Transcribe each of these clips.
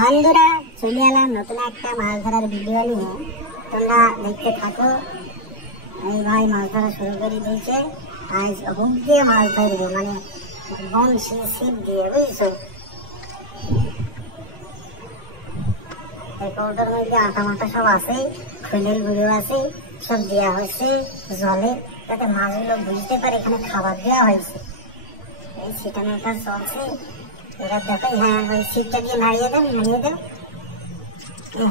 বন্ধুরা চলে এলাম নতুন একটা মাছ ধরার ভিডিও নিয়ে, তোমরা দেখতে থাকো। এই ভাই মাছ ধরা শুরু করে দিয়েছে। আজ হুক দিয়ে মাছ ধরবো, মানে বংশী ছিপ দিয়ে, বুঝছো। এই কৌটোর মধ্যে আটা মাটা সব আছে, খোলের গুঁড়ো আছে, সব দেওয়া হয়েছে জলে, যাতে মাছগুলো বুঝতে পারে এখানে খাবার দেওয়া হয়েছে। এই ছিটানোর কাজ চলছে। এবার দেখো, হ্যাঁ ওই ছিপটা দিয়ে নাড়িয়ে দেব, নাড়িয়ে দেব।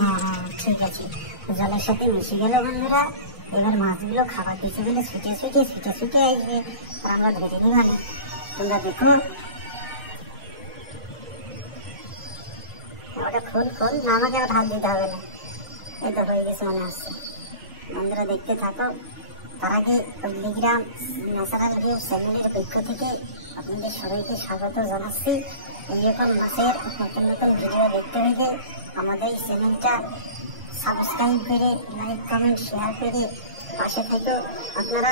হ্যাঁ হ্যাঁ ঠিক আছে, জলের সাথে মিশে গেল বন্ধুরা। এবার মাছগুলো খাবার দিতে গেলে ছুটে ছুটে ছুটে ছুটে আসবে, আর আমরা ধরে নিই। ভালো তোমরা দেখো, ওটা ফুল ফুল না, আমাকে আর হাত দিতে হবে না। এই তো হয়ে গেছে মনে হচ্ছে। বন্ধুরা দেখতে থাকো। তার আগে পল্লিগ্রাম ন্যাচারাল ভিউ চ্যানেলের পক্ষ থেকে আপনাদের সবাইকে স্বাগত জানাচ্ছি। এরকম মাছের নতুন নতুন ভিডিও দেখতে হইলে আমাদের এই চ্যানেলটা সাবস্ক্রাইব করে, লাইক কমেন্ট শেয়ার করে পাশে থেকে আপনারা।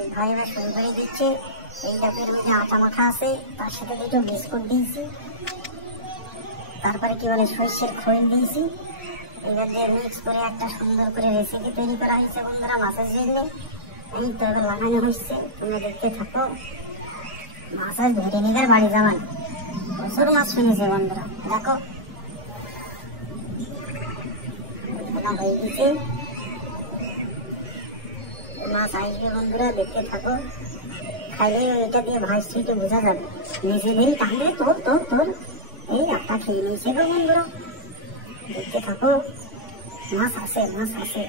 এই ভাই এবার শুরু করে দিচ্ছে। এই ডাবের মধ্যে আটা মাখা আছে, তার সাথে দুটো বিস্কুট দিয়েছি, তারপরে কি বলে সর্ষের খৈল দিয়েছি। এবার দিয়ে মিক্স করে একটা সুন্দর করে রেসিপি তৈরি করা হয়েছে বন্ধুরা মাছের জন্য। এই তো এবার লাগানো হচ্ছে, তোমরা দেখতে থাকো। মাছ আজ ধরে নিগার বাড়ি যাওয়ান, প্রচুর মাছ শুনেছে বন্ধুরা। দেখো হয়ে গেছে, মাছ আসবে বন্ধুরা, দেখতে থাকো। খাইলে এটা দিয়ে ভাসছে, একটু বোঝা যাবে। নিজে ধরে টানলে তোর তোর তোর এই একটা খেয়ে নিয়েছে গো বন্ধুরা, দেখতে থাকো। মাছ আছে, মাছ আছে,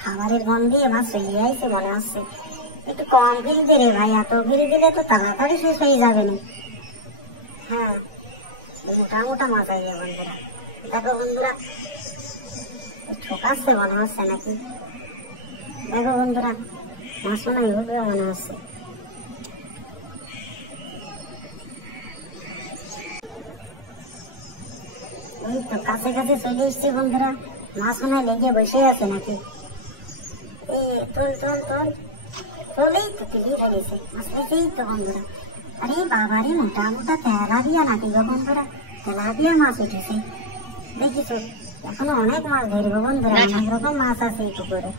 খাবারের গন্ধে মাছ চলে আসছে মনে হচ্ছে। একটু কম ফিল দে রে ভাই, এত ফিল দিলে তো তাড়াতাড়ি শেষ হয়ে যাবে না। হ্যাঁ মোটা মোটা মাছ আসবে বন্ধুরা। দেখো বন্ধুরা, ঠোকাচ্ছে মনে হচ্ছে নাকি। দেখো বন্ধুরা, মাছ মনে হয় মনে হচ্ছে। এই তো কাছে কাছে চলে এসছে বন্ধুরা, মাছ মনে হয় লেগে বসে আছে নাকি। তোল তোল তোল তোলেই তো তুলি ফেলেছে মাছ, পেয়েছেই তো বন্ধুরা। আরে বাবারে, মোটা মোটা তেলাপিয়া নাকি গো বন্ধুরা, তেলাপিয়া মাছ উঠেছে দেখিছো। এখনো অনেক মাছ ধরবো বন্ধুরা, অনেক রকম মাছ আছে এই পুকুরে।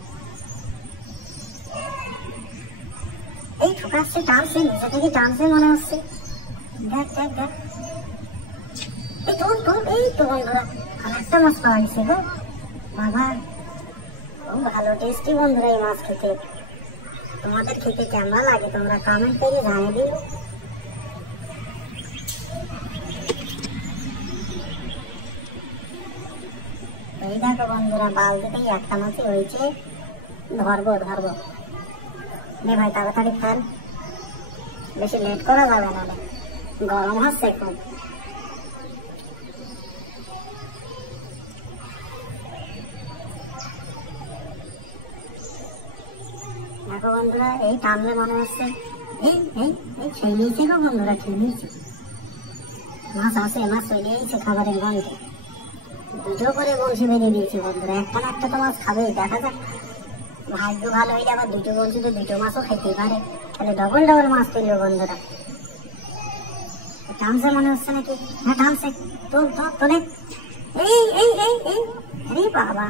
এই ঠুকাচ্ছে, টানছে, নিচে থেকে টানছে মনে হচ্ছে। দেখ দেখ দেখ, এই তোল তোল, এই তো বন্ধুরা আর একটা মাছ পাওয়া গেছে গো বাবা। খুব ভালো টেস্টি বন্ধুরা এই মাছ খেতে। তোমাদের খেতে কেমন লাগে তোমরা কমেন্ট করে জানিয়ে দিও। এই দেখো বন্ধুরা, বালতিতেই একটা মাছই হয়েছে। ধরবো ধরবো, নে ভাই তাড়াতাড়ি ফেল, বেশি লেট করা যাবে না, গরম হচ্ছে খুব। দেখো বন্ধুরা, এই টানলে মনে হচ্ছে এই এই এই খেয়ে নিয়েছে গো বন্ধুরা, খেয়ে নিয়েছে। মাছ আছে, মাছ চলে এসেছে খাবারের গন্ধে। দুটো করে বংশী বেরিয়ে দিয়েছে বন্ধুরা, একটা না একটা তো মাছ খাবেই। দেখা যাক, ভাগ্য ভালো হইলে আবার দুটো বংশীতে দুটো মাছও খেতে পারে, তাহলে ডবল ডবল মাছ তুলবে বন্ধুরা। টানছে মনে হচ্ছে নাকি, হ্যাঁ টানছে, তোল তোল তোলে। এই এই এই এই আরে বাবা,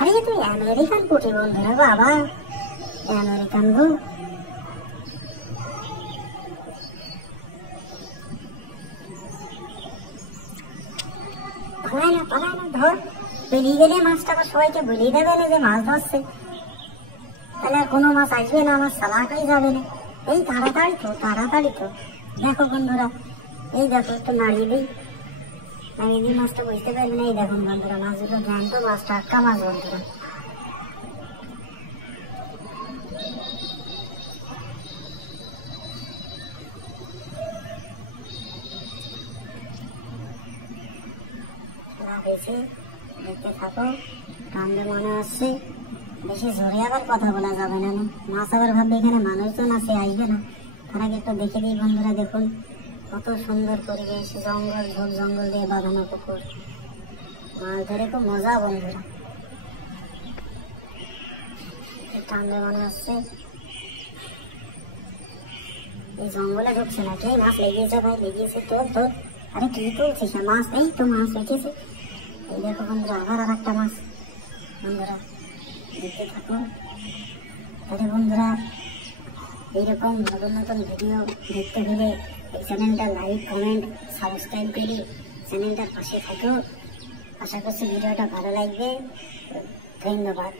আরে তুই আমেরিকান পুঁটি বন্ধুরা, বাবা আমেরিকান গো। পালায় না পালায় না, ধর। পেরিয়ে গেলে মাছটা আবার সবাইকে বলিয়ে দেবে না যে মাছ ধরছে, তাহলে আর কোনো মাছ আসবে না, আমার সালাক হয়ে যাবে না। এই তাড়াতাড়ি তো তাড়াতাড়ি তো। দেখো বন্ধুরা, এই দেখো একটু নাড়িয়ে দিই, নাড়িয়ে দিই, মাছটা বুঝতে পারবে না। এই দেখুন বন্ধুরা, মাছগুলো জ্যান্ত মাছ, টাটকা মাছ বন্ধুরা। হয়েছে, দেখতে থাকো। টানলে মনে হচ্ছে, বেশি জোরে আবার কথা বলা যাবে না, মাছ আবার ভাববে এখানে মানুষজন আছে, আসবে না। তার আগে একটু দেখে দিই বন্ধুরা, দেখুন কত সুন্দর পরিবেশ, জঙ্গল ঝোপ জঙ্গল দিয়ে বাঁধানো পুকুর। মাছ ধরে খুব মজা বন্ধুরা। টানলে মনে হচ্ছে এই জঙ্গলে ঢুকছে নাকি, মাছ লেগেছে ভাই, লেগেছে, তোর তোর। আরে কি তুলছিস মাছ? এই তো মাছ উঠেছে। এই দেখো বন্ধুরা আবার আর একটা মাছ। বন্ধুরা দেখতে থাকো। তাহলে বন্ধুরা এইরকম নতুন নতুন ভিডিও দেখতে হলে এই চ্যানেলটা লাইক কমেন্ট সাবস্ক্রাইব করে চ্যানেলটার পাশে থাকো। আশা করছি ভিডিওটা ভালো লাগবে। ধন্যবাদ।